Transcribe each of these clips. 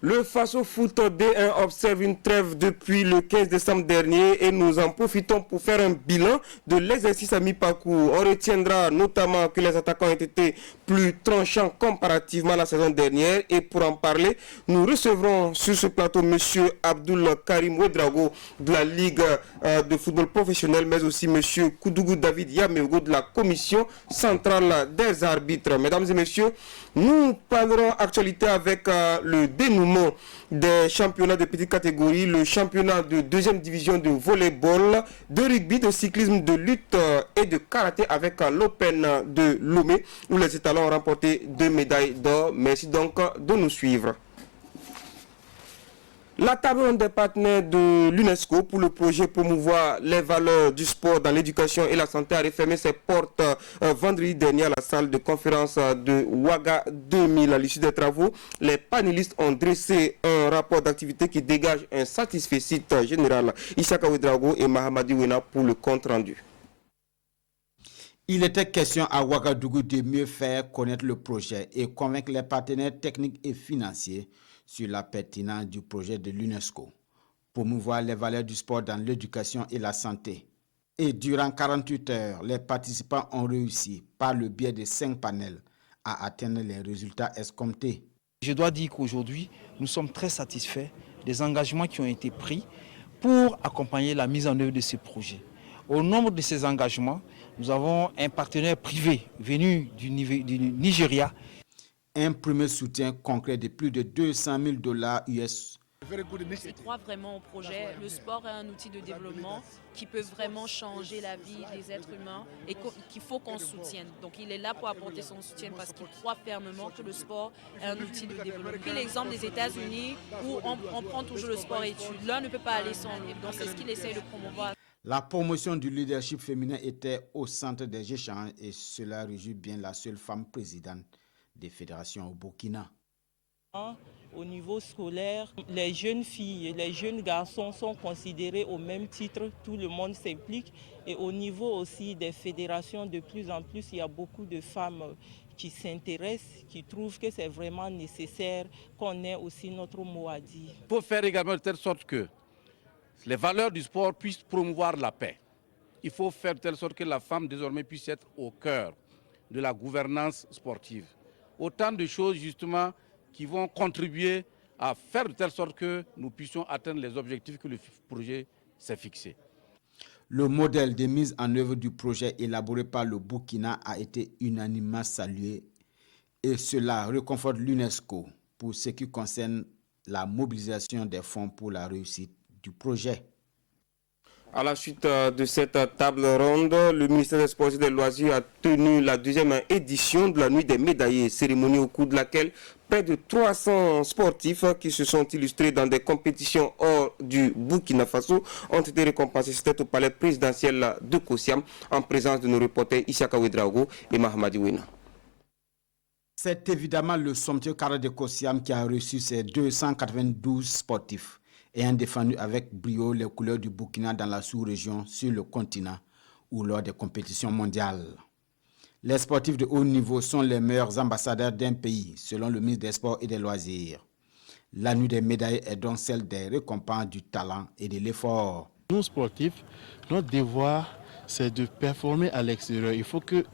Le Faso Foot D1 observe une trêve depuis le 15 décembre dernier et nous en profitons pour faire un bilan de l'exercice à mi-parcours. On retiendra notamment que les attaquants ont été plus tranchants comparativement à la saison dernière et pour en parler, nous recevrons sur ce plateau M. Abdul Karim Ouedraogo de la Ligue de football professionnel mais aussi M. Koudougou David Yameogo de la Commission centrale des arbitres. Mesdames et messieurs, nous parlerons actualité avec le dénouement des championnats de petite catégorie, le championnat de deuxième division de volleyball, de rugby, de cyclisme, de lutte et de karaté avec l'Open de Lomé où les étalons ont remporté 2 médailles d'or. Merci donc de nous suivre. La table ronde des partenaires de l'UNESCO pour le projet promouvoir les valeurs du sport dans l'éducation et la santé a refermé ses portes vendredi dernier à la salle de conférence de Ouaga 2000. À l'issue des travaux, les panélistes ont dressé un rapport d'activité qui dégage un satisfait général. Issaka Ouedraogo et Mahamadi Wena pour le compte rendu. Il était question à Ouagadougou de mieux faire connaître le projet et convaincre les partenaires techniques et financiers sur la pertinence du projet de l'UNESCO, promouvoir les valeurs du sport dans l'éducation et la santé. Et durant 48 heures, les participants ont réussi, par le biais de 5 panels, à atteindre les résultats escomptés. Je dois dire qu'aujourd'hui, nous sommes très satisfaits des engagements qui ont été pris pour accompagner la mise en œuvre de ce projet. Au nombre de ces engagements, nous avons un partenaire privé venu du Nigeria. Un premier soutien concret de plus de $200 000 US. Je crois vraiment au projet. Le sport est un outil de développement qui peut vraiment changer la vie des êtres humains et qu'il faut qu'on soutienne. Donc il est là pour apporter son soutien parce qu'il croit fermement que le sport est un outil de développement. Puis l'exemple des États-Unis où on prend toujours le sport études. L'un ne peut pas aller sans l'autre. Donc c'est ce qu'il essaie de promouvoir. La promotion du leadership féminin était au centre des échanges et cela réjouit bien la seule femme présidente des fédérations au Burkina. Au niveau scolaire, les jeunes filles et les jeunes garçons sont considérés au même titre, tout le monde s'implique. Et au niveau aussi des fédérations, de plus en plus, il y a beaucoup de femmes qui s'intéressent, qui trouvent que c'est vraiment nécessaire qu'on ait aussi notre mot à dire. Il faut faire également de telle sorte que les valeurs du sport puissent promouvoir la paix. Il faut faire de telle sorte que la femme désormais puisse être au cœur de la gouvernance sportive. Autant de choses justement qui vont contribuer à faire de telle sorte que nous puissions atteindre les objectifs que le projet s'est fixé. Le modèle de mise en œuvre du projet élaboré par le Burkina a été unanimement salué et cela réconforte l'UNESCO pour ce qui concerne la mobilisation des fonds pour la réussite du projet. À la suite de cette table ronde, le ministère des Sports et des Loisirs a tenu la deuxième édition de la Nuit des médaillés, cérémonie au cours de laquelle près de 300 sportifs qui se sont illustrés dans des compétitions hors du Burkina Faso ont été récompensés. C'était au palais présidentiel de Kossiam en présence de nos reporters Issaka Ouedraogo et Mahamadi Wena. C'est évidemment le somptueux carré de Kossiam qui a reçu ses 292 sportifs ayant défendu avec brio les couleurs du Burkina dans la sous-région, sur le continent ou lors des compétitions mondiales. Les sportifs de haut niveau sont les meilleurs ambassadeurs d'un pays, selon le ministre des Sports et des Loisirs. La nuit des médailles est donc celle des récompenses du talent et de l'effort. Nous, sportifs, notre devoir, c'est de performer à l'extérieur. Il faut que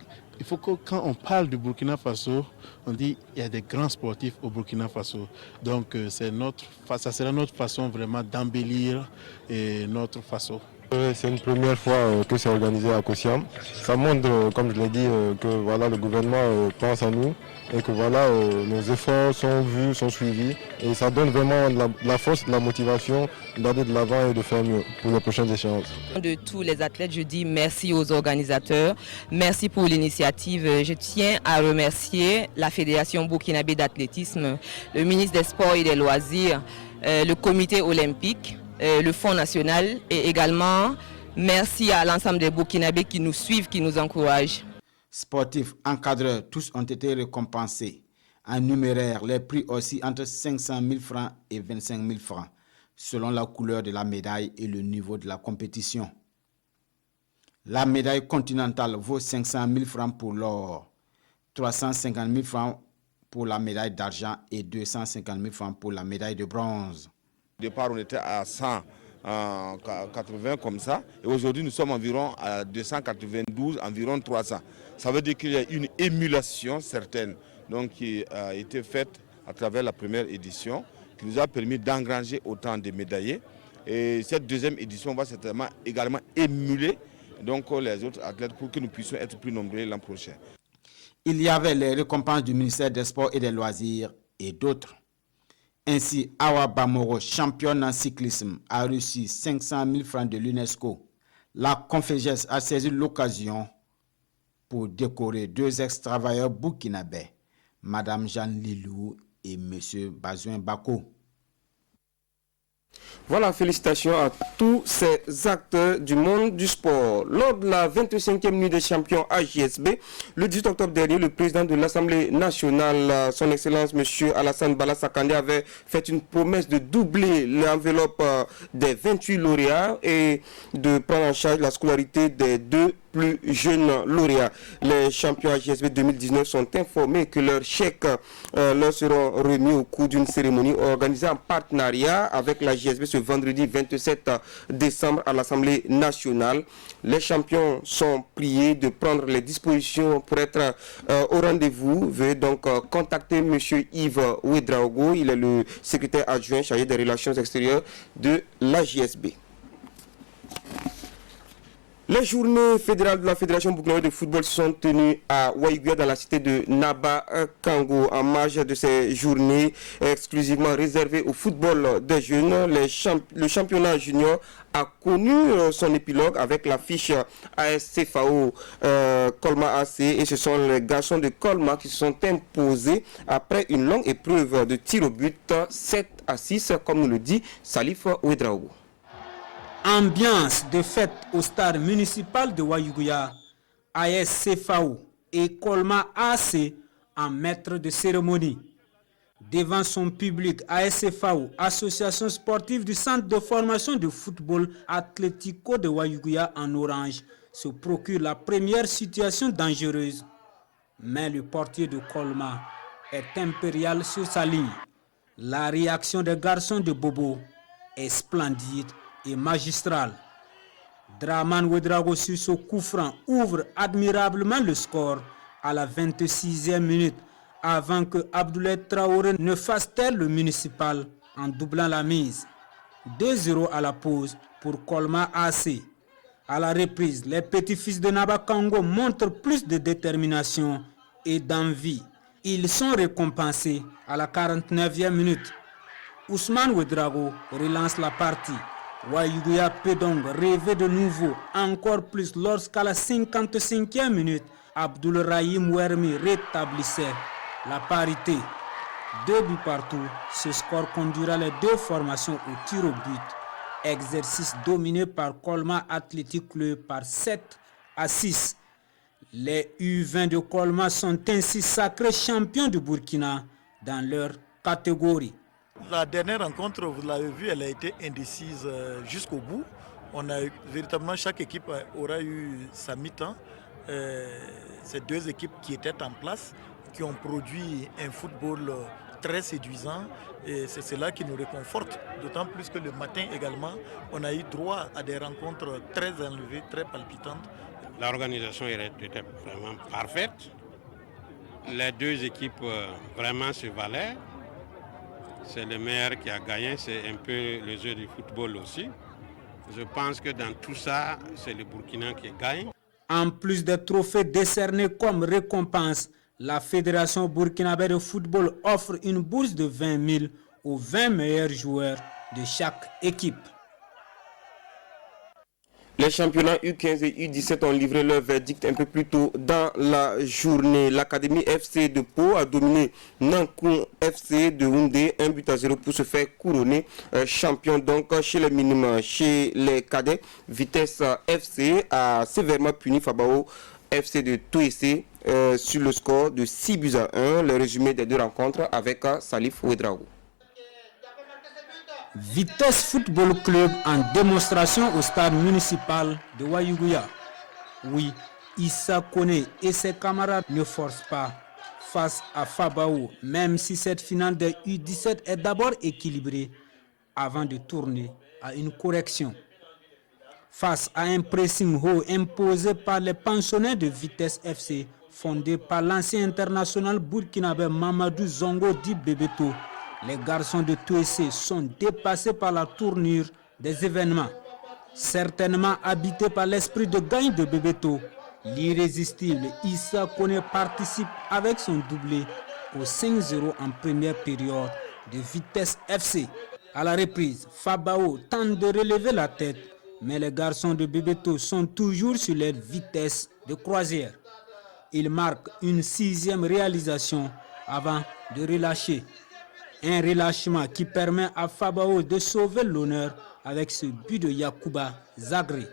quand on parle du Burkina Faso, on dit qu'il y a des grands sportifs au Burkina Faso. Donc ça sera notre façon vraiment d'embellir notre Faso. C'est une première fois que c'est organisé à Kossiam. Ça montre, comme je l'ai dit, que voilà, le gouvernement pense à nous et que voilà, nos efforts sont vus, sont suivis. Et ça donne vraiment la force, la motivation d'aller de l'avant et de faire mieux pour les prochaines échéances. De tous les athlètes, je dis merci aux organisateurs, merci pour l'initiative. Je tiens à remercier la Fédération burkinabé d'athlétisme, le ministre des Sports et des Loisirs, le comité olympique, le Fonds national et également merci à l'ensemble des Burkinabés qui nous suivent, qui nous encouragent. Sportifs, encadreurs, tous ont été récompensés. En numéraire, les prix aussi entre 500 000 francs et 25 000 francs, selon la couleur de la médaille et le niveau de la compétition. La médaille continentale vaut 500 000 francs pour l'or, 350 000 francs pour la médaille d'argent et 250 000 francs pour la médaille de bronze. Au départ, on était à 180 comme ça. Et aujourd'hui, nous sommes environ à 292, environ 300. Ça veut dire qu'il y a une émulation certaine donc, qui a été faite à travers la première édition, qui nous a permis d'engranger autant de médaillés. Et cette deuxième édition va certainement également émuler donc, les autres athlètes pour que nous puissions être plus nombreux l'an prochain. Il y avait les récompenses du ministère des Sports et des Loisirs et d'autres. Ainsi, Awa Bamoro, championne en cyclisme, a reçu 500 000 francs de l'UNESCO. La Confégès a saisi l'occasion pour décorer 2 ex-travailleurs burkinabés, Madame Jeanne Lilou et Monsieur Bazouin Bako. Voilà, félicitations à tous ces acteurs du monde du sport. Lors de la 25e nuit des champions AJSB, le 18 octobre dernier, le président de l'Assemblée nationale, son Excellence M. Alassane Bala Sakandé, avait fait une promesse de doubler l'enveloppe des 28 lauréats et de prendre en charge la scolarité des 2 plus jeunes lauréats. Les champions AJSB 2019 sont informés que leurs chèques leur seront remis au cours d'une cérémonie organisée en partenariat avec l'AJSB ce vendredi 27 décembre à l'Assemblée nationale. Les champions sont priés de prendre les dispositions pour être au rendez-vous. Veuillez donc contacter M. Yves Ouedraogo. Il est le secrétaire adjoint chargé des relations extérieures de l'AJSB. Les journées fédérales de la Fédération burkinabé de football se sont tenues à Waïguya dans la cité de Naba Kango. En marge de ces journées exclusivement réservées au football des jeunes, le championnat junior a connu son épilogue avec l'affiche ASCFAO Colma AC et ce sont les garçons de Colma qui se sont imposés après une longue épreuve de tir au but 7-6 comme nous le dit Salif Ouedraogo. Ambiance de fête au stade municipal de Waïguya, ASCFAO et Colma AC en maître de cérémonie. Devant son public, ASCFAO, association sportive du centre de formation de football Atlético de Waïguya en orange, se procure la première situation dangereuse. Mais le portier de Colma est impérial sur sa ligne. La réaction des garçons de Bobo est splendide et magistral. Draman Ouedraogo sur ce coup franc ouvre admirablement le score à la 26e minute avant que Abdoulaye Traoré ne fasse taire le municipal en doublant la mise. 2-0 à la pause pour Colma AC. À la reprise, les petits-fils de Naba Kango montrent plus de détermination et d'envie. Ils sont récompensés à la 49e minute. Ousmane Ouedraogo relance la partie. Waïguya peut donc rêver de nouveau encore plus lorsqu'à la 55e minute, Abdoul Rahim Ouermi rétablissait la parité. 2 buts partout, ce score conduira les 2 formations au tir au but. Exercice dominé par Colma Athletic Club par 7-6. Les U20 de Colma sont ainsi sacrés champions du Burkina dans leur catégorie. La dernière rencontre, vous l'avez vu, elle a été indécise jusqu'au bout. On a véritablement, chaque équipe aura eu sa mi-temps. Ces 2 équipes qui étaient en place, qui ont produit un football très séduisant et c'est cela qui nous réconforte. D'autant plus que le matin également, on a eu droit à des rencontres très enlevées, très palpitantes. L'organisation était vraiment parfaite. Les 2 équipes vraiment se valaient. C'est le meilleur qui a gagné, c'est un peu le jeu du football aussi. Je pense que dans tout ça, c'est le Burkina qui gagne. En plus des trophées décernés comme récompense, la Fédération burkinabé de football offre une bourse de 20 000 aux 20 meilleurs joueurs de chaque équipe. Les championnats U15 et U17 ont livré leur verdict un peu plus tôt dans la journée. L'Académie FC de Pau a dominé Nankoun FC de Houndé 1-0 pour se faire couronner champion. Donc chez les minimes, chez les cadets, Vitesse FC a sévèrement puni Fabao FC de Touessé sur le score de 6-1. Le résumé des 2 rencontres avec Salif Ouedraogo. Vitesse Football Club en démonstration au stade municipal de Waïguya. Oui, Issa Kone et ses camarades ne forcent pas. face à Fabao, même si cette finale des U17 est d'abord équilibrée avant de tourner à une correction. Face à un pressing haut imposé par les pensionnaires de Vitesse FC, fondé par l'ancien international burkinabé Mamadou Zongo Di Bebeto, les garçons de Touessé sont dépassés par la tournure des événements. Certainement habités par l'esprit de gagne de Bebeto, l'irrésistible Issa Kone participe avec son doublé au 5-0 en première période de Vitesse FC. À la reprise, Fabao tente de relever la tête, mais les garçons de Bebeto sont toujours sur leur vitesse de croisière. Ils marquent une 6e réalisation avant de relâcher. Un relâchement qui permet à Fabao de sauver l'honneur avec ce but de Yacouba Zagré.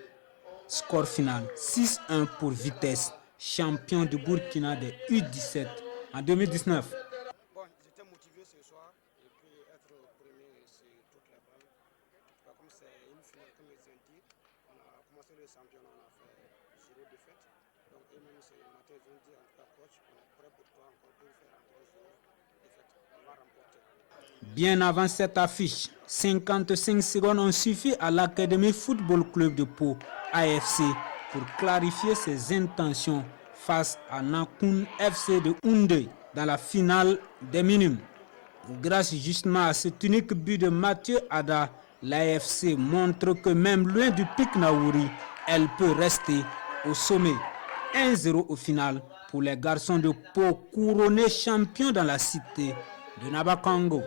Score final 6-1 pour Vitesse, champion de Burkina des U17 en 2019. J'étais motivé ce soir et puis être premier sur toutes les balles. Comme c'est une finale, comme ils ont dit, on a commencé le championnat, on a fait 0 défaite. Donc eux-mêmes ce matin ils ont dit en tout cas coach, on est prêt pour toi encore pour faire encore 0 défaite. On va remporter. Bien avant cette affiche, 55 secondes ont suffi à l'Académie Football Club de Pau, AFC, pour clarifier ses intentions face à Nakoun FC de Houndé dans la finale des minimes. Grâce justement à cet unique but de Mathieu Ada, l'AFC montre que même loin du pic Naouri, elle peut rester au sommet. 1-0 au final pour les garçons de Pau couronnés champions dans la cité de Nabakongo.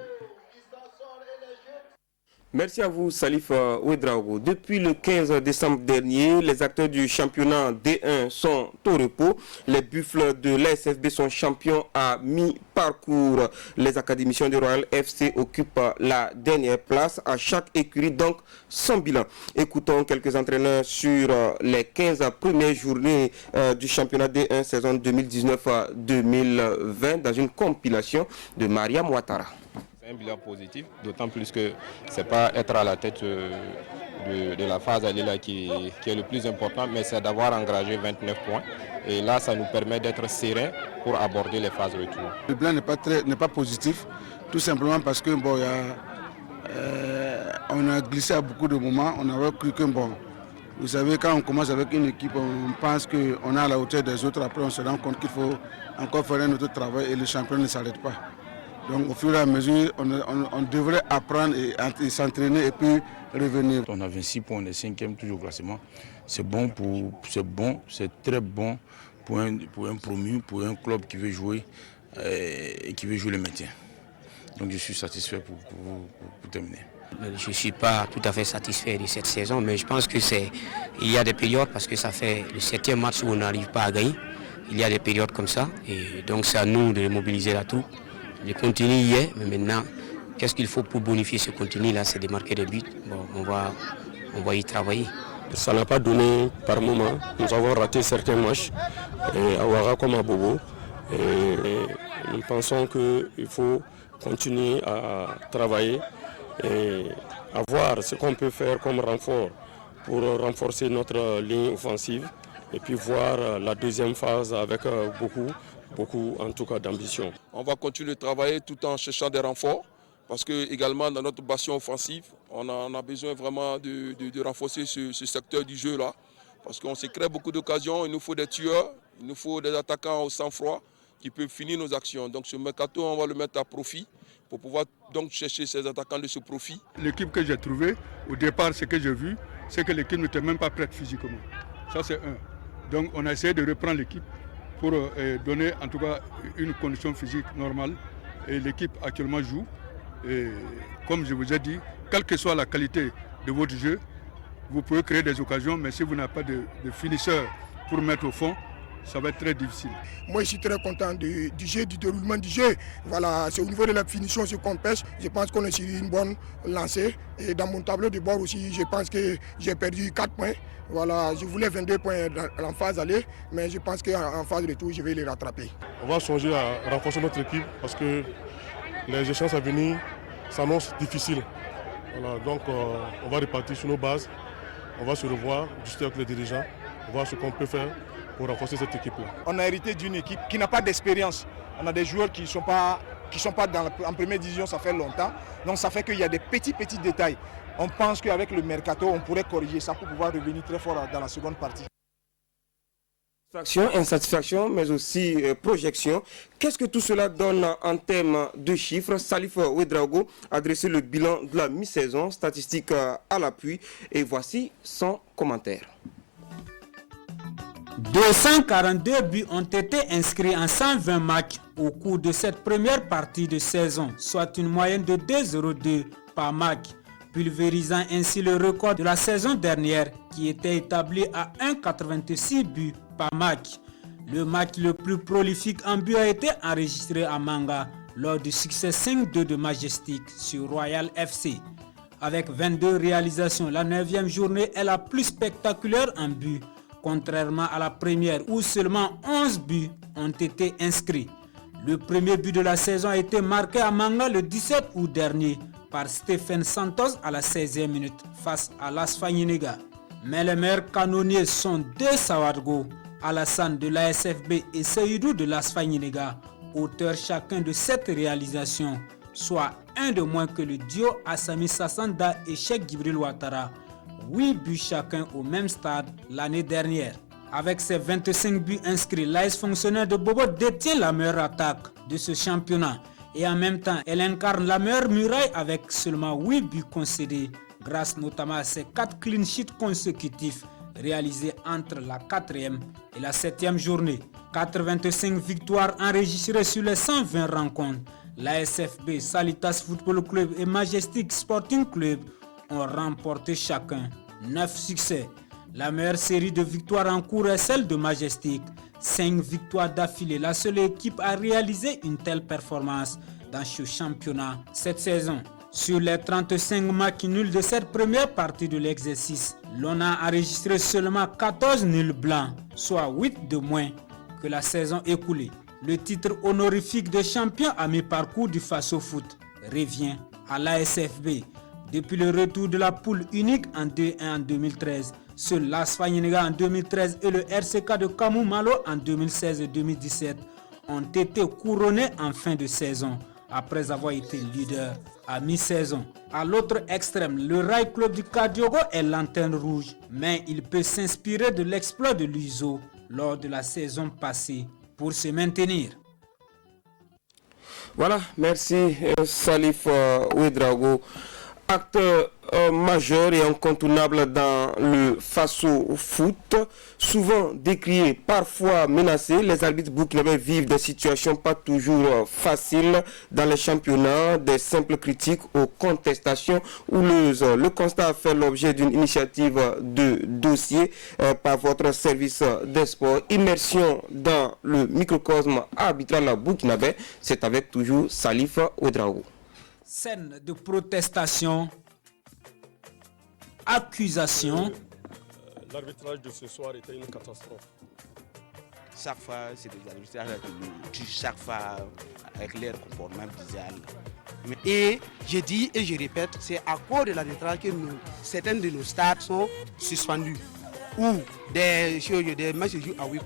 Merci à vous, Salif Ouedraogo. Depuis le 15 décembre dernier, les acteurs du championnat D1 sont au repos. Les Buffles de l'ASFB sont champions à mi-parcours. Les académiciens de Royal FC occupent la dernière place à chaque écurie, donc sans bilan. Écoutons quelques entraîneurs sur les 15 premières journées du championnat D1 saison 2019-2020 dans une compilation de Mariam Ouattara. C'est un bilan positif, d'autant plus que ce n'est pas être à la tête de la phase aller là qui est le plus important, mais c'est d'avoir engagé 29 points. Et là, ça nous permet d'être serein pour aborder les phases retour. Le bilan n'est pas positif, tout simplement parce que bon, on a glissé à beaucoup de moments. On avait cru que bon, vous savez, quand on commence avec une équipe, on pense qu'on est à la hauteur des autres. Après, on se rend compte qu'il faut encore faire un autre travail et le championnat ne s'arrête pas. Donc au fur et à mesure, on devrait apprendre et s'entraîner et puis revenir. On a 26 points, on est 5e toujours au classement. C'est bon, c'est très bon pour un promu, pour un club qui veut jouer et qui veut jouer le maintien. Donc je suis satisfait pour terminer. Je ne suis pas tout à fait satisfait de cette saison, mais je pense qu'il y a des périodes, parce que ça fait le 7e match où on n'arrive pas à gagner. Il y a des périodes comme ça, et donc c'est à nous de mobiliser la troupe. Le contenu y est, mais maintenant, qu'est-ce qu'il faut pour bonifier ce contenu-là? C'est de marquer des buts. Bon, on va y travailler. Ça n'a pas donné par moment. Nous avons raté certains matchs, à Ouara comme à Bobo. Et nous pensons qu'il faut continuer à travailler et à voir ce qu'on peut faire comme renfort pour renforcer notre ligne offensive et puis voir la deuxième phase avec beaucoup en tout cas d'ambition. On va continuer de travailler tout en cherchant des renforts parce que également dans notre bastion offensif, on a besoin vraiment de renforcer ce secteur du jeu là parce qu'on se crée beaucoup d'occasions, il nous faut des tueurs, il nous faut des attaquants au sang-froid qui peuvent finir nos actions. Donc ce mercato, on va le mettre à profit pour pouvoir donc chercher ces attaquants de ce profit. L'équipe que j'ai trouvée, au départ, ce que j'ai vu, c'est que l'équipe n'était même pas prête physiquement. Ça c'est un. Donc on a essayé de reprendre l'équipe pour donner en tout cas une condition physique normale. Et l'équipe actuellement joue. Et comme je vous ai dit, quelle que soit la qualité de votre jeu, vous pouvez créer des occasions, mais si vous n'avez pas de finisseur pour mettre au fond, ça va être très difficile. Moi, je suis très content du jeu, du déroulement du jeu. Voilà, c'est au niveau de la finition ce qu'on pêche. Je pense qu'on est sur une bonne lancée. Et dans mon tableau de bord aussi, je pense que j'ai perdu 4 points. Voilà, je voulais 22 points en phase aller, mais je pense qu'en phase retour, je vais les rattraper. On va songer à renforcer notre équipe parce que les échéances à venir s'annoncent difficiles. Voilà, donc on va repartir sur nos bases, on va se revoir, discuter avec les dirigeants, voir ce qu'on peut faire pour renforcer cette équipe-là. On a hérité d'une équipe qui n'a pas d'expérience. On a des joueurs qui ne sont pas en première division, ça fait longtemps. Donc ça fait qu'il y a des petits détails. On pense qu'avec le mercato, on pourrait corriger ça pour pouvoir revenir très fort dans la seconde partie. Insatisfaction, mais aussi projection. Qu'est-ce que tout cela donne en termes de chiffres? Salif Ouedraogo a dressé le bilan de la mi-saison, statistiques à l'appui, et voici son commentaire. 242 buts ont été inscrits en 120 matchs au cours de cette première partie de saison, soit une moyenne de 2,02 par match, pulvérisant ainsi le record de la saison dernière qui était établi à 1,86 buts par match. Le match le plus prolifique en but a été enregistré à Manga lors du succès 5-2 de Majestic sur Royal FC. Avec 22 réalisations, la 9e journée est la plus spectaculaire en but, contrairement à la première où seulement 11 buts ont été inscrits. Le premier but de la saison a été marqué à Manga le 17 août dernier par Stephen Santos à la 16e minute face à l'AS Fagninega. Mais les meilleurs canonniers sont deux Sawadgo, Alassane de l'ASFB et Seydou de l'AS Fagninega, auteurs chacun de 7 réalisations, soit un de moins que le duo Assami Sassanda et Cheikh Djibril Ouattara, 8 buts chacun au même stade l'année dernière. Avec ses 25 buts inscrits, l'AS Fonctionnaire de Bobo détient la meilleure attaque de ce championnat et en même temps, elle incarne la meilleure muraille avec seulement 8 buts concédés, grâce notamment à ses 4 clean sheets consécutifs réalisés entre la 4e et la 7e journée. 85 victoires enregistrées sur les 120 rencontres. L'ASFB, Salitas Football Club et Majestic Sporting Club ont remporté chacun 9 succès. La meilleure série de victoires en cours est celle de Majestic. 5 victoires d'affilée. La seule équipe à réaliser une telle performance dans ce championnat cette saison. Sur les 35 matchs nuls de cette première partie de l'exercice, l'on a enregistré seulement 14 nuls blancs, soit 8 de moins que la saison écoulée. Le titre honorifique de champion à mi-parcours du Faso Foot revient à l'ASFB. Depuis le retour de la poule unique en 2-1 en 2013, seul l'AS Fagninega en 2013 et le RCK de Kamou Malo en 2016 et 2017 ont été couronnés en fin de saison, après avoir été leader à mi-saison. À l'autre extrême, le Rail Club du Kadiogo est lanterne rouge, mais il peut s'inspirer de l'exploit de l'USO lors de la saison passée pour se maintenir. Voilà, merci Salif Ouedraogo. Acteur majeur et incontournable dans le Faso Foot, souvent décrié, parfois menacé, les arbitres burkinabés vivent des situations pas toujours faciles dans les championnats, des simples critiques aux contestations houleuses. Le constat a fait l'objet d'une initiative de dossier par votre service des sports. Immersion dans le microcosme arbitral burkinabé, c'est avec toujours Salif Ouedraogo. Scène de protestation, accusation. L'arbitrage de ce soir était une catastrophe. Chaque fois, c'est des arbitrages chaque fois avec leur comportement bizarre. Et je dis et je répète, c'est à cause de l'arbitrage que certains de nos stades sont suspendus. Ou des matchs joués à huis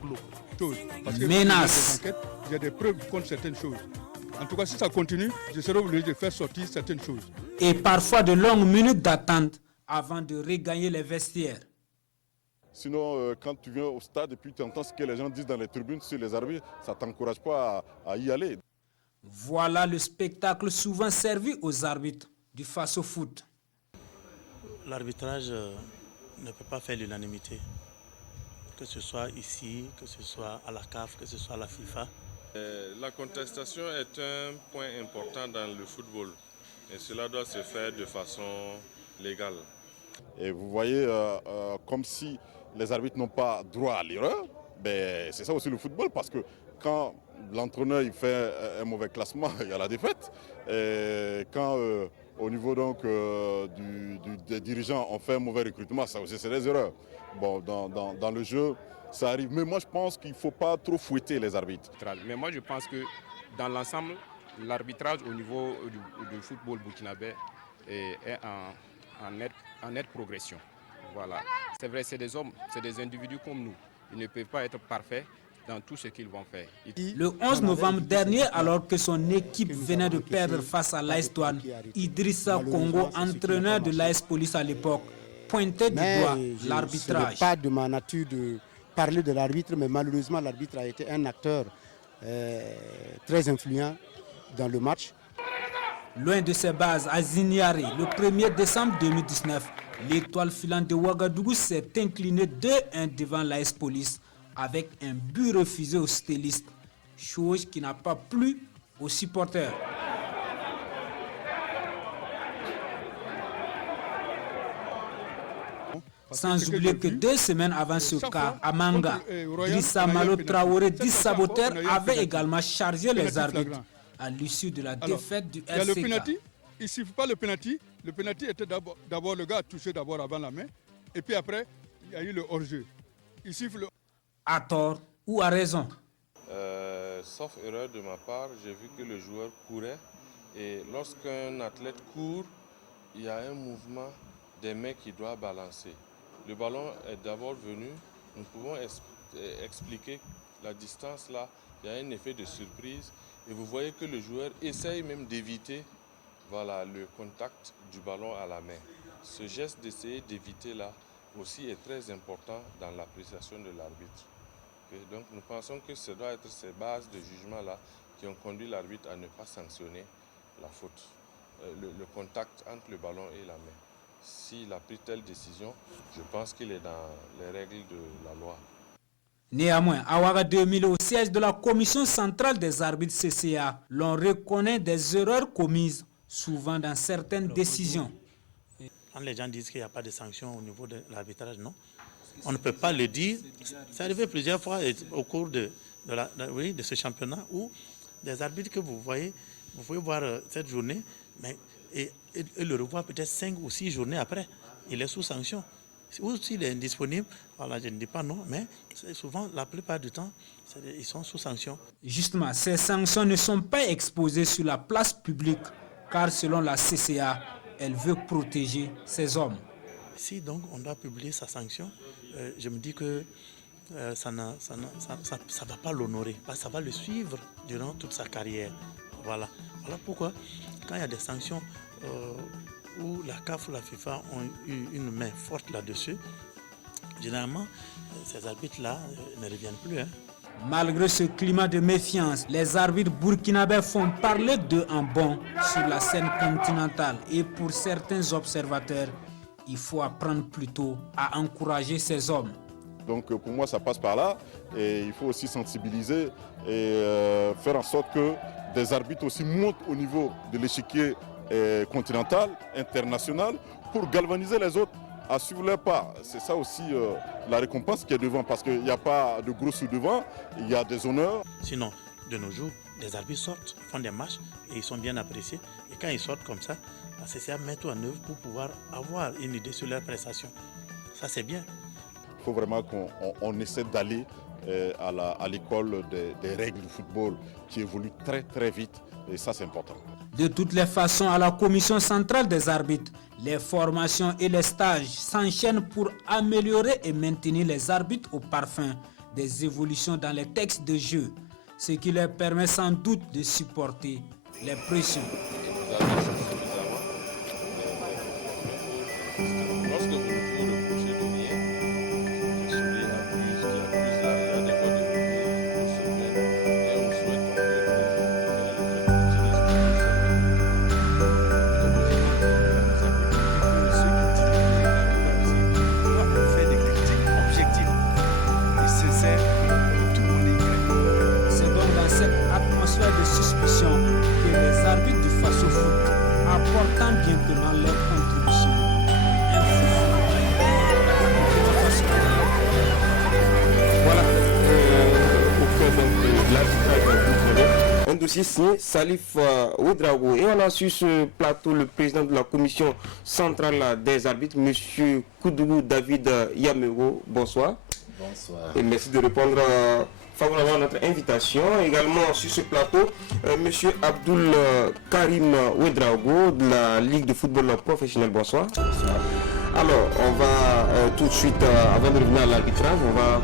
clos. Menace. Il y a des preuves contre certaines choses. En tout cas, si ça continue, je serai obligé de faire sortir certaines choses. Et parfois de longues minutes d'attente avant de regagner les vestiaires. Sinon, quand tu viens au stade et puis tu entends ce que les gens disent dans les tribunes sur les arbitres, ça ne t'encourage pas à y aller. Voilà le spectacle souvent servi aux arbitres du Faso Foot. L'arbitrage ne peut pas faire l'unanimité. Que ce soit ici, que ce soit à la CAF, que ce soit à la FIFA. La contestation est un point important dans le football et cela doit se faire de façon légale. Et vous voyez, comme si les arbitres n'ont pas droit à l'erreur, ben, c'est ça aussi le football, parce que quand l'entraîneur il fait un mauvais classement, il y a la défaite. Et quand au niveau donc, des dirigeants on fait un mauvais recrutement, ça aussi c'est des erreurs. Bon, dans le jeu, ça arrive. Mais moi je pense qu'il ne faut pas trop fouetter les arbitres. Mais moi je pense que dans l'ensemble, l'arbitrage au niveau du football burkinabé est en nette progression. Voilà. C'est vrai, c'est des hommes, c'est des individus comme nous. Ils ne peuvent pas être parfaits dans tout ce qu'ils vont faire. Le 11 novembre dernier, alors que son équipe venait de perdre face à l'AS Douane, Idrissa Congo, entraîneur de l'AS Police à l'époque, pointait du doigt l'arbitrage. Ce n'est pas de ma nature de parler de l'arbitre, mais malheureusement l'arbitre a été un acteur très influent dans le match. Loin de ses bases à Ziniari, le 1er décembre 2019, l'étoile filante de Ouagadougou s'est inclinée 2-1 devant l'AS Police avec un but refusé aux stylistes, chose qui n'a pas plu aux supporters. Sans oublier que 2 semaines avant ce cas, à Manga, Drissa Malo Traoré, 10 saboteurs, avait également chargé les arbitres à l'issue de la défaite du RCK. Il y a le penalty, il ne suffit pas le penalty. Le penalty était d'abord le gars a touché d'abord avant la main, et puis après, il y a eu le hors-jeu. Il siffle à tort ou à raison. Sauf erreur de ma part, j'ai vu que le joueur courait, et lorsqu'un athlète court, il y a un mouvement des mains qui doit balancer. Le ballon est d'abord venu, nous pouvons expliquer la distance là, il y a un effet de surprise et vous voyez que le joueur essaye même d'éviter le contact du ballon à la main. Ce geste d'essayer d'éviter là aussi est très important dans l'appréciation de l'arbitre. Donc nous pensons que ce doit être ces bases de jugement là qui ont conduit l'arbitre à ne pas sanctionner la faute, le contact entre le ballon et la main. S'il a pris telle décision, je pense qu'il est dans les règles de la loi. Néanmoins, à Ouaga 2000, au siège de la Commission centrale des arbitres CCA, l'on reconnaît des erreurs commises, souvent dans certaines décisions. Quand les gens disent qu'il n'y a pas de sanctions au niveau de l'arbitrage, non. On ne peut pas le dire. C'est arrivé plusieurs fois au cours de ce championnat où des arbitres que vous voyez, vous pouvez voir cette journée, mais et le revoir peut-être 5 ou 6 journées après. Il est sous sanction. Ou s'il est indisponible, voilà, je ne dis pas non, mais souvent, la plupart du temps, ils sont sous sanction. Justement, ces sanctions ne sont pas exposées sur la place publique, car selon la CCA, elle veut protéger ses hommes. Si donc on doit publier sa sanction, je me dis que ça ne va pas l'honorer, ça va le suivre durant toute sa carrière. Voilà pourquoi, quand il y a des sanctions où la CAF ou la FIFA ont eu une main forte là-dessus, généralement, ces arbitres-là ne reviennent plus. Malgré ce climat de méfiance, les arbitres burkinabés font parler d'eux en bon sur la scène continentale. Et pour certains observateurs, il faut apprendre plutôt à encourager ces hommes. Donc pour moi, ça passe par là. Et il faut aussi sensibiliser et faire en sorte que des arbitres aussi montent au niveau de l'échiquier continental, international, pour galvaniser les autres à suivre leur pas. C'est ça aussi la récompense qui est devant, parce qu'il n'y a pas de gros sous devant, il y a des honneurs. Sinon, de nos jours, les arbitres sortent, font des matchs et ils sont bien appréciés. Et quand ils sortent comme ça, la CCA met tout en œuvre pour pouvoir avoir une idée sur leur prestation. Ça, c'est bien. Il faut vraiment qu'on essaie d'aller à l'école des règles du football qui évoluent très très vite, et ça c'est important. De toutes les façons, à la Commission centrale des arbitres, les formations et les stages s'enchaînent pour améliorer et maintenir les arbitres au parfum des évolutions dans les textes de jeu, ce qui leur permet sans doute de supporter les pressions. Lorsque vous reprochez de rien, celui abuse, qui abuse là, il y a des fois de se plaindre. Et on souhaite que faire des critiques objectives et sincères pour tout le monde. C'est donc dans cette atmosphère de suspicion que les arbitres du face au foot, apportant bientôt leur contribution, voilà, un dossier signé Salif Ouedraogo. Et on a sur ce plateau le président de la commission centrale des arbitres, M. Koudougou David Yamego. Bonsoir. Bonsoir. Et merci de répondre favorablement à notre invitation. Également sur ce plateau, M. Abdoul Karim Ouedraogo de la Ligue de football professionnel. Bonsoir. Bonsoir. Alors, on va tout de suite, avant de revenir à l'arbitrage, on va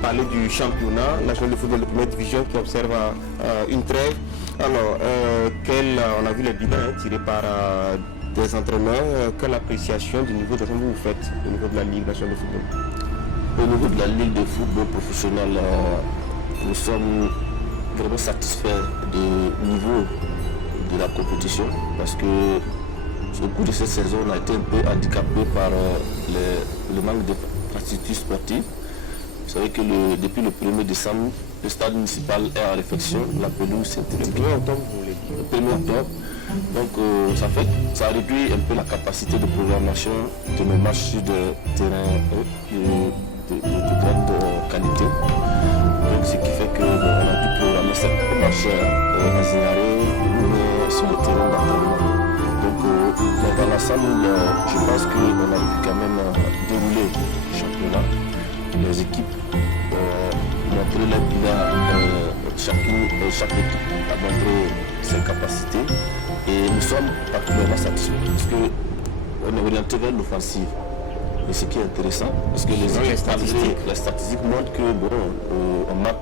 parler du championnat national de football de première division qui observe une trêve. Alors, on a vu les bilans tirés par des entraîneurs. Quelle appréciation du niveau de vous faites au niveau de la Ligue nationale de football? Au niveau de la Ligue de football professionnel, nous sommes vraiment satisfaits du niveau de la compétition parce que au cours de cette saison, on a été un peu handicapé par le manque d'infrastructures sportives. Vous savez que depuis le 1er décembre, le stade municipal est en réflexion, la pelouse est le 1er octobre. Donc ça réduit un peu la capacité de programmation de nos matchs sur des terrains de grande qualité. Donc ce qui fait qu'on a dû programmer certains matchs à Zinaré ou sur le terrain d'entraînement. Donc dans l'ensemble, je pense qu'on a pu quand même dérouler le championnat. Les équipes montré leur bilan, chaque équipe a montré ses capacités et nous sommes particulièrement satisfaits parce qu'on est orienté vers l'offensive. Et ce qui est intéressant, parce que les statistiques montrent que on marque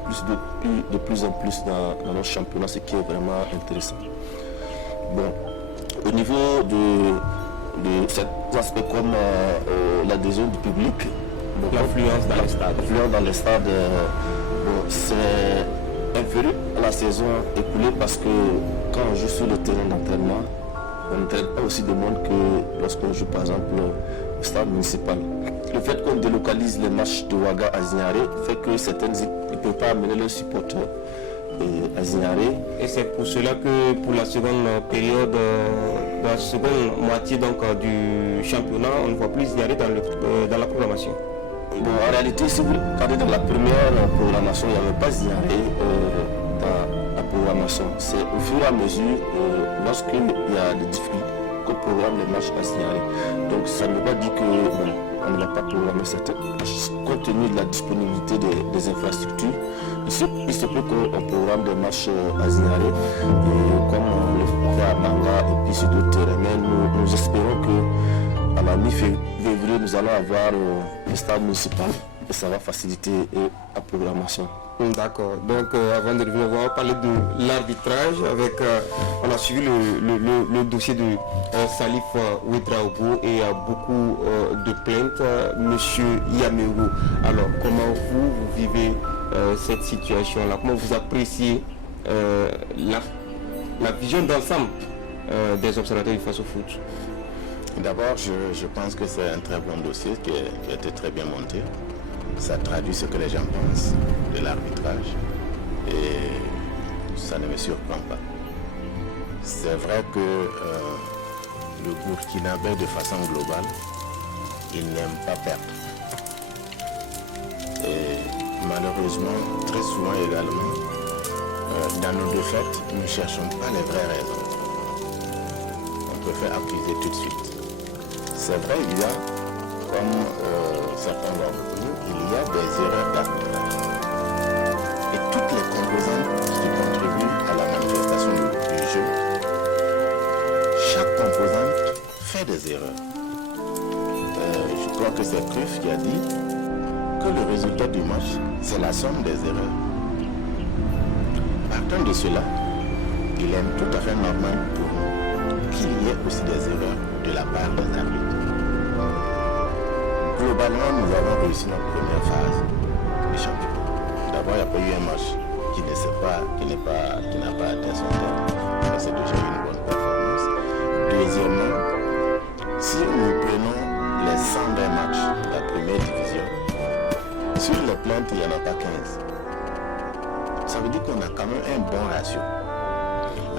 de plus en plus dans notre championnat, ce qui est vraiment intéressant. Bon, au niveau de cet aspect comme l'adhésion du public, l'affluence dans les stades, c'est inférieur à la saison écoulée parce que quand on joue sur le terrain d'entraînement, on n'entraîne pas aussi de monde que lorsqu'on joue par exemple au stade municipal. Le fait qu'on délocalise les matchs de Ouaga à Zinaré fait que certaines équipes ne peuvent pas amener leurs supporters à Zinaré. Et c'est pour cela que pour la seconde période, la seconde moitié donc, du championnat, on ne voit plus Zinaré dans la programmation. Bon, en réalité, si vous regardez dans la première programmation, il n'y avait pas Zinaré dans la programmation. C'est au fur et à mesure, lorsqu'il y a des difficultés, qu'on programme les matchs à Zinaré. Donc ça ne veut pas dire qu'on ne l'a pas programmé certains matchs, compte tenu de la disponibilité des infrastructures. Il se peut qu'on programme des matchs à Zinaré, comme on le fait à Manga et puis sur d'autres terrains. Mais nous espérons que à la mi-février, nous allons avoir le stade municipal et ça va faciliter la programmation. D'accord. Donc avant de revenir, on va parler de l'arbitrage. On a suivi le dossier de Salif Ouedraogo et il y a beaucoup de plaintes. Monsieur Yameru, alors comment vous vivez cette situation-là? Comment vous appréciez la vision d'ensemble des observateurs du face au foot? D'abord, je pense que c'est un très bon dossier qui a été très bien monté. Ça traduit ce que les gens pensent de l'arbitrage et ça ne me surprend pas. C'est vrai que le Burkinabé, de façon globale, il n'aime pas perdre. Et malheureusement, très souvent également, dans nos défaites, nous ne cherchons pas les vraies raisons. On peut faire accuser tout de suite. C'est vrai, il y a, comme certains d'entre nous, il y a des erreurs d'arbitrage. Et toutes les composantes qui contribuent à la manifestation du jeu, chaque composante fait des erreurs. Je crois que c'est Cruyff qui a dit que le résultat du match, c'est la somme des erreurs. Partant de cela, il est tout à fait normal pour nous qu'il y ait aussi des erreurs de la part des arbitres. Globalement, nous avons réussi notre première phase du championnat. D'abord, il n'y a pas eu un match qui n'a pas atteint son terme. Ça, c'est déjà une bonne performance. Deuxièmement, si nous prenons les 120 matchs de la première division, sur les plaintes, il n'y en a pas 15. Ça veut dire qu'on a quand même un bon ratio.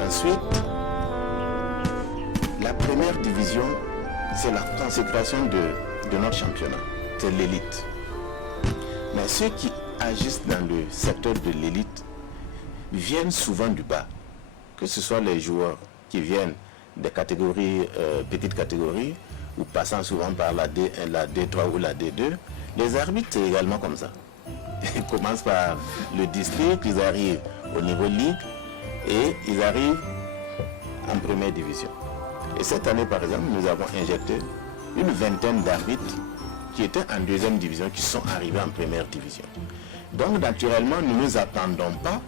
Ensuite, la première division, c'est la consécration de notre championnat, c'est l'élite. Mais ceux qui agissent dans le secteur de l'élite viennent souvent du bas, que ce soit les joueurs qui viennent des catégories, petites catégories, ou passant souvent par la D1, la D3 ou la D2. Les arbitres, c'est également comme ça. Ils commencent par le district, ils arrivent au niveau ligue et ils arrivent en première division. Et cette année, par exemple, nous avons injecté une vingtaine d'arbitres qui étaient en deuxième division, qui sont arrivés en première division. Donc naturellement, nous ne nous attendons pas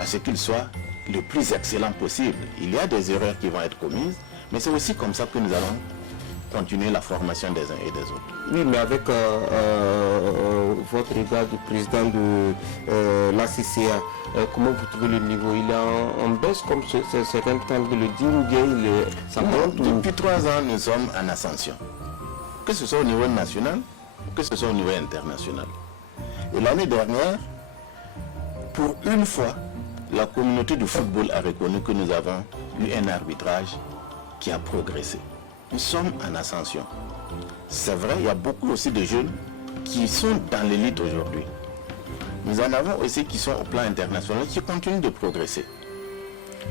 à ce qu'ils soient le plus excellent possible. Il y a des erreurs qui vont être commises, mais c'est aussi comme ça que nous allons continuer la formation des uns et des autres. Oui, mais avec votre regard du président de la CCA, comment vous trouvez le niveau? Il est en baisse comme certains tentent de le dire, ou bien ça monte? Depuis 3 ans, nous sommes en ascension. Que ce soit au niveau national, que ce soit au niveau international. Et l'année dernière, pour une fois, la communauté du football a reconnu que nous avons eu un arbitrage qui a progressé. Nous sommes en ascension. C'est vrai, il y a beaucoup aussi de jeunes qui sont dans l'élite aujourd'hui. Nous en avons aussi qui sont au plan international, qui continuent de progresser.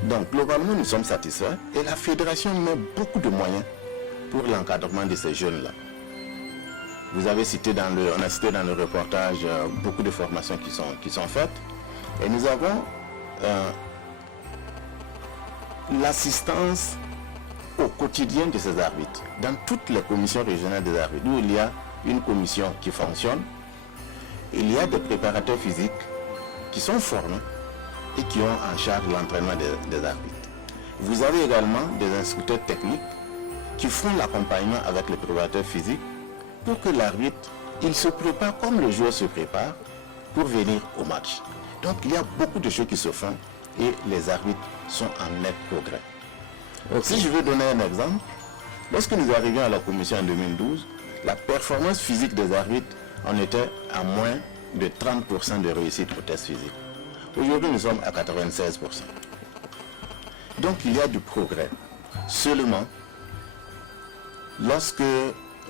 Donc, globalement, nous sommes satisfaits et la fédération met beaucoup de moyens pour l'encadrement de ces jeunes-là. Vous avez cité on a cité dans le reportage beaucoup de formations qui sont faites. Et nous avons l'assistance au quotidien de ces arbitres. Dans toutes les commissions régionales des arbitres, où il y a une commission qui fonctionne, il y a des préparateurs physiques qui sont formés et qui ont en charge l'entraînement des arbitres. Vous avez également des instructeurs techniques qui font l'accompagnement avec les préparateurs physiques pour que l'arbitre, il se prépare comme le joueur se prépare pour venir au match. Donc il y a beaucoup de choses qui se font et les arbitres sont en net progrès. Si je veux donner un exemple, lorsque nous arrivions à la commission en 2012, la performance physique des arbitres, on était à moins de 30% de réussite au test physique. Aujourd'hui, nous sommes à 96%. Donc il y a du progrès. Seulement, lorsque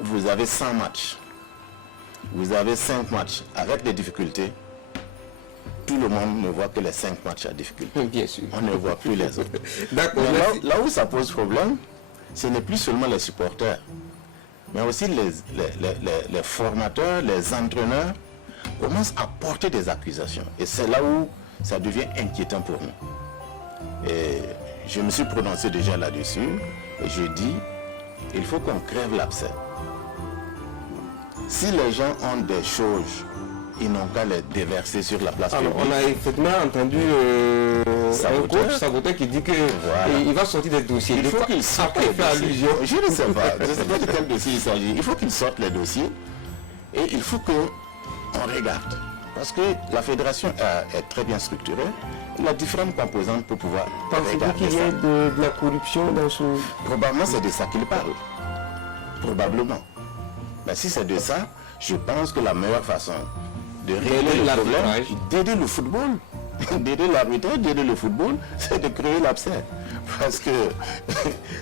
vous avez 100 matchs, vous avez 5 matchs avec des difficultés, tout le monde ne voit que les 5 matchs à difficulté. Bien sûr. On ne voit plus les autres. D'accord. Là où ça pose problème, ce n'est plus seulement les supporters, mais aussi les formateurs, les entraîneurs commencent à porter des accusations. Et c'est là où ça devient inquiétant pour nous. Et je me suis prononcé déjà là-dessus, et je dis, il faut qu'on crève l'abcès. Si les gens ont des choses, ils n'ont qu'à les déverser sur la place publique. On a effectivement entendu un coach Saboteur qui dit qu'il va sortir des dossiers. Il faut qu'il sorte les dossiers. Je ne sais pas de quel dossier il s'agit. Il faut qu'il sorte les dossiers et il faut qu'on regarde. Parce que la fédération est très bien structurée. Il y a différentes composantes pour pouvoir regarder ça. Pensez-vous qu'il y ait de la corruption dans ce... Probablement c'est de ça qu'il parle. Probablement. Mais si c'est de ça, je pense que la meilleure façon de régler le problème, d'aider le football, d'aider l'arbitrage, d'aider le football, c'est de créer l'abcès. Parce que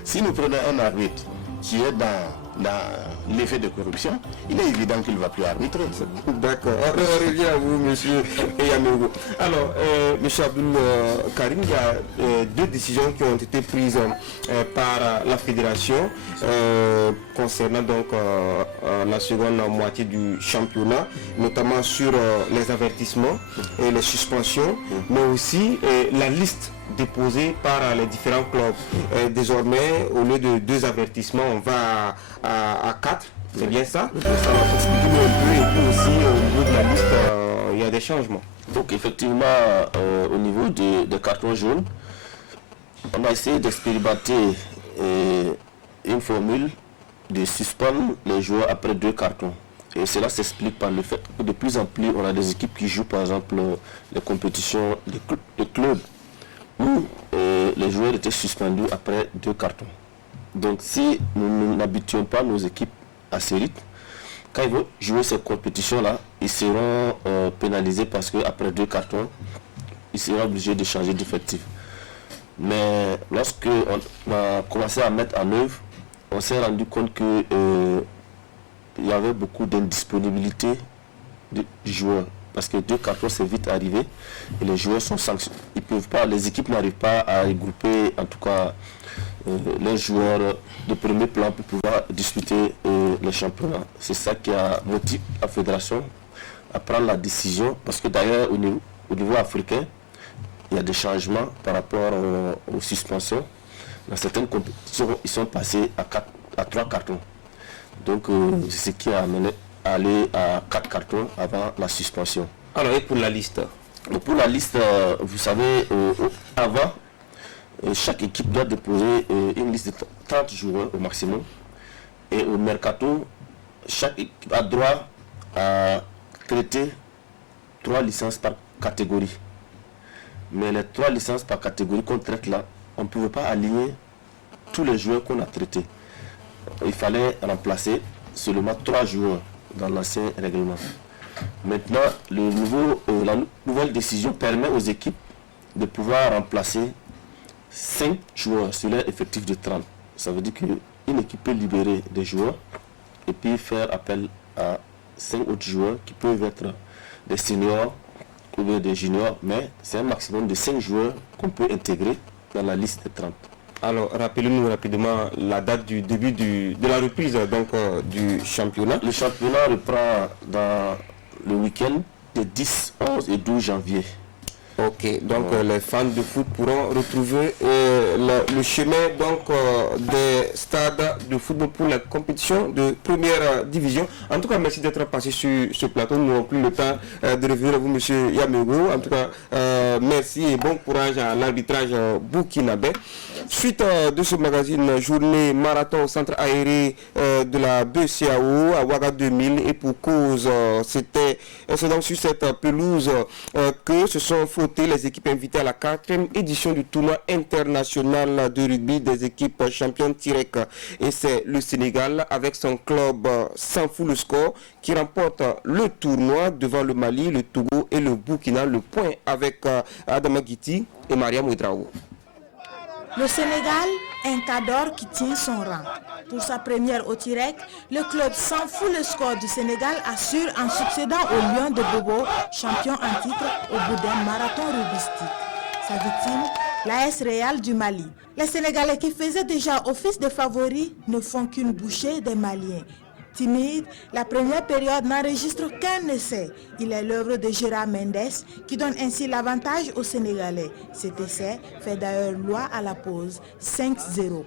si nous prenons un arbitre qui est dans l'effet de corruption, il est évident qu'il ne va plus arbitrer. D'accord. On revient à vous, monsieur Yamego. Alors, monsieur Abdoul Karim, il y a 2 décisions qui ont été prises par la fédération concernant donc la seconde moitié du championnat, notamment sur les avertissements et les suspensions, mais aussi la liste déposée par les différents clubs. Désormais, au lieu de 2 avertissements, on va à 4. C'est bien ça? Ça va s'expliquer un peu, et puis aussi au niveau de la liste, il y a des changements. Donc effectivement, au niveau des cartons jaunes, on a essayé d'expérimenter une formule de suspendre les joueurs après 2 cartons. Et cela s'explique par le fait que de plus en plus, on a des équipes qui jouent par exemple les compétitions de clubs où les joueurs étaient suspendus après 2 cartons. Donc si nous n'habituons pas nos équipes à ce rythme, quand ils vont jouer ces compétitions-là, ils seront pénalisés parce qu'après 2 cartons, ils seront obligés de changer d'effectif. Mais lorsque on a commencé à mettre en œuvre, on s'est rendu compte que il y avait beaucoup d'indisponibilité du joueur. Parce que 2 cartons, c'est vite arrivé et les joueurs sont sanctionnés. Ils peuvent pas, les équipes n'arrivent pas à regrouper, en tout cas, les joueurs de premier plan pour pouvoir disputer les championnats. C'est ça qui a motivé la fédération à prendre la décision. Parce que d'ailleurs, au niveau africain, il y a des changements par rapport aux suspensions. Dans certaines compétitions, ils sont passés à 3 cartons. Donc c'est ce qui a amené à aller à 4 cartons avant la suspension. Alors et pour la liste? Pour la liste, vous savez, avant, chaque équipe doit déposer une liste de 30 joueurs au maximum. Et au mercato, chaque équipe a droit à traiter 3 licences par catégorie. Mais les 3 licences par catégorie qu'on traite là, on ne pouvait pas aligner tous les joueurs qu'on a traités. Il fallait remplacer seulement 3 joueurs dans l'ancien règlement. Maintenant, la nouvelle décision permet aux équipes de pouvoir remplacer 5 joueurs sur leur effectif de 30. Ça veut dire qu'une équipe peut libérer des joueurs et puis faire appel à 5 autres joueurs qui peuvent être des seniors ou bien des juniors, mais c'est un maximum de 5 joueurs qu'on peut intégrer dans la liste des 30. Alors, rappelez-nous rapidement la date du début de la reprise du championnat. Le championnat reprend dans le week-end des 10, 11 et 12 janvier. Ok, donc les fans de foot pourront retrouver le chemin des stades de football pour la compétition de première division. En tout cas, merci d'être passé sur ce plateau. Nous n'avons plus le temps de revenir à vous, M. Yamego. En tout cas, merci et bon courage à l'arbitrage burkinabé. Suite de ce magazine, journée marathon au centre aéré de la BCAO à Ouaga 2000 et pour cause, c'est donc sur cette pelouse que se sont fautés les équipes invitées à la 4e édition du tournoi international de rugby des équipes championnes Tirek. Et c'est le Sénégal avec son club sans fou le score qui remporte le tournoi devant le Mali, le Togo et le Burkina. Le point avec Adama Guiti et Maria Mouedrao. Le Sénégal, un cadre qui tient son rang. Pour sa première au Tirek, le club s'en fout le score du Sénégal assure en succédant au Lion de Bobo, champion en titre au bout d'un marathon rugbyistique. Sa victime, l'AS Real du Mali. Les Sénégalais qui faisaient déjà office de favoris ne font qu'une bouchée des Maliens. Timide, la première période n'enregistre qu'un essai. Il est l'œuvre de Gérard Mendes qui donne ainsi l'avantage aux Sénégalais. Cet essai fait d'ailleurs loi à la pause, 5-0.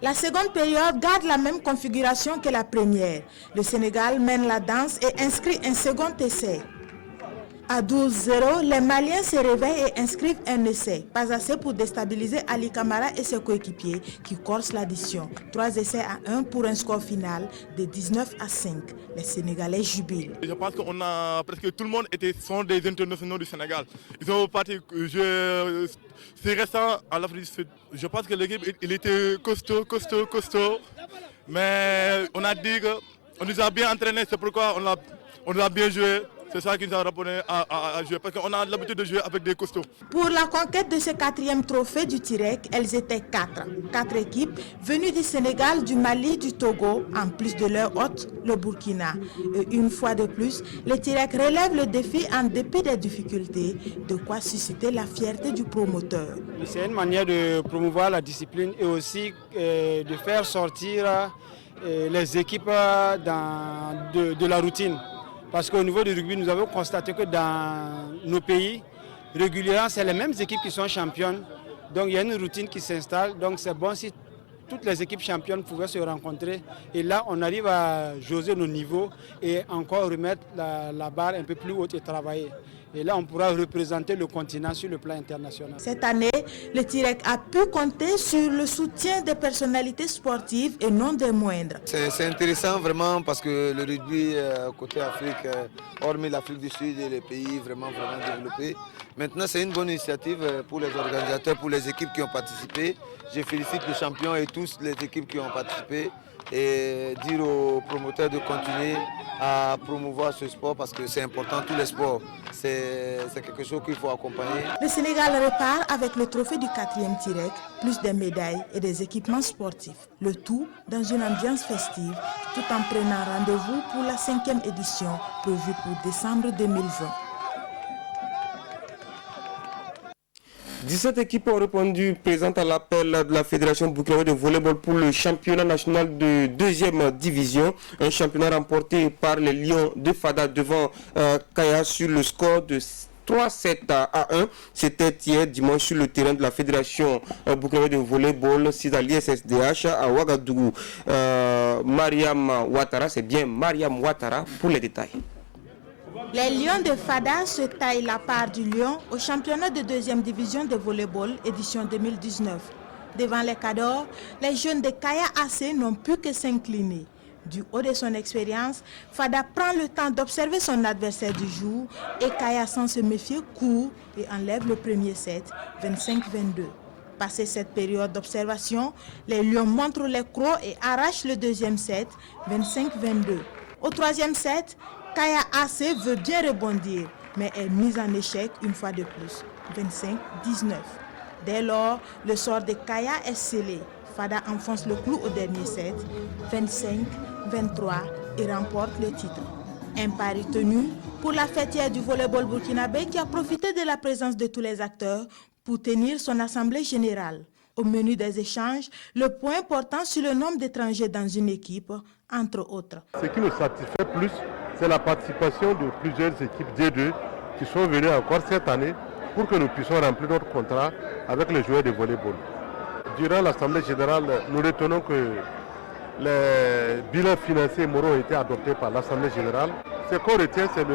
La seconde période garde la même configuration que la première. Le Sénégal mène la danse et inscrit un second essai. À 12-0, les Maliens se réveillent et inscrivent un essai. Pas assez pour déstabiliser Ali Camara et ses coéquipiers qui corsent l'addition. 3 essais à 1 pour un score final de 19-5. Les Sénégalais jubilent. Je pense qu'on a presque tout le monde sont des internationaux du Sénégal. Ils ont parti jouer. C'est récent à l'Afrique du Sud. Je pense que l'équipe il était costaud. Mais on a dit qu'on nous a bien entraînés, c'est pourquoi on a bien joué. C'est ça qui nous a rappelé à jouer, parce qu'on a l'habitude de jouer avec des costauds. Pour la conquête de ce 4e trophée du Tirek, elles étaient 4. 4 équipes venues du Sénégal, du Mali, du Togo, en plus de leur hôte, le Burkina. Et une fois de plus, le Tirek relève le défi en dépit des difficultés, de quoi susciter la fierté du promoteur. C'est une manière de promouvoir la discipline et aussi de faire sortir les équipes de la routine. Parce qu'au niveau du rugby, nous avons constaté que dans nos pays, régulièrement, c'est les mêmes équipes qui sont championnes. Donc il y a une routine qui s'installe. Donc c'est bon si toutes les équipes championnes pouvaient se rencontrer. Et là, on arrive à jauger nos niveaux et encore remettre la barre un peu plus haute et travailler. Et là, on pourra représenter le continent sur le plan international. Cette année, le Tirek a pu compter sur le soutien des personnalités sportives et non des moindres. C'est intéressant vraiment parce que le rugby côté Afrique, hormis l'Afrique du Sud et les pays vraiment développés, maintenant c'est une bonne initiative pour les organisateurs, pour les équipes qui ont participé. Je félicite les champions et toutes les équipes qui ont participé et dire aux promoteurs de continuer à promouvoir ce sport parce que c'est important, tous les sports, c'est quelque chose qu'il faut accompagner. Le Sénégal repart avec le trophée du 4e Tirek, plus des médailles et des équipements sportifs. Le tout dans une ambiance festive, tout en prenant rendez-vous pour la 5e édition prévue pour décembre 2020. 17 équipes ont répondu présentes à l'appel de la Fédération burkinabé de volleyball pour le championnat national de 2e division. Un championnat remporté par les Lions de Fada devant Kaya sur le score de 3-7 à 1. C'était hier dimanche sur le terrain de la Fédération burkinabé de volleyball 6 à l'ISSDH à Ouagadougou. Mariam Ouattara, c'est bien Mariam Ouattara pour les détails. Les Lions de Fada se taillent la part du lion au championnat de 2e division de volleyball édition 2019. Devant les cadors, les jeunes de Kaya AC n'ont pu que s'incliner. Du haut de son expérience, Fada prend le temps d'observer son adversaire du jour et Kaya, sans se méfier, court et enlève le premier set, 25-22. Passé cette période d'observation, les Lions montrent les crocs et arrachent le deuxième set, 25-22. Au troisième set, Kaya AC veut bien rebondir, mais est mise en échec une fois de plus, 25-19. Dès lors, le sort de Kaya est scellé. Fada enfonce le clou au dernier set, 25-23 et remporte le titre. Un pari tenu pour la fêtière du volleyball burkinabé qui a profité de la présence de tous les acteurs pour tenir son assemblée générale. Au menu des échanges, le point portant sur le nombre d'étrangers dans une équipe, entre autres. Ce qui nous satisfait plus, c'est la participation de plusieurs équipes D2 qui sont venues encore cette année pour que nous puissions remplir notre contrat avec les joueurs de volleyball. Durant l'Assemblée générale, nous retenons que les bilans financiers et moraux ont été adoptés par l'Assemblée générale. Ce qu'on retient, c'est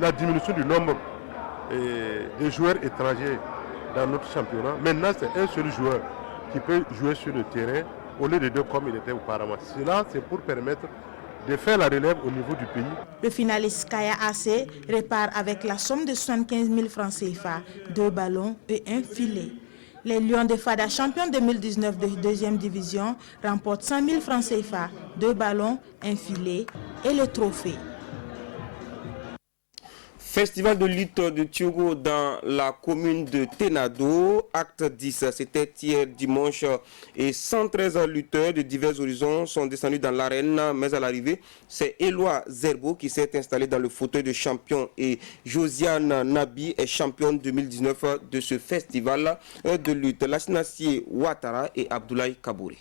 la diminution du nombre de joueurs étrangers dans notre championnat. Maintenant, c'est un seul joueur qui peut jouer sur le terrain au lieu de deux comme il était auparavant. Cela, c'est pour permettre de faire la relève au niveau du pays. Le finaliste Kaya AC repart avec la somme de 75 000 francs CFA, 2 ballons et un filet. Les Lions de Fada, champions 2019 de 2e division, remportent 100 000 francs CFA, 2 ballons, un filet et le trophée. Festival de lutte de Tiogo dans la commune de Tenado, acte 10, c'était hier dimanche et 113 lutteurs de divers horizons sont descendus dans l'arène, mais à l'arrivée, c'est Éloi Zerbo qui s'est installé dans le fauteuil de champion et Josiane Nabi est championne 2019 de ce festival de lutte. Lassinassier Ouattara et Abdoulaye Kabouri.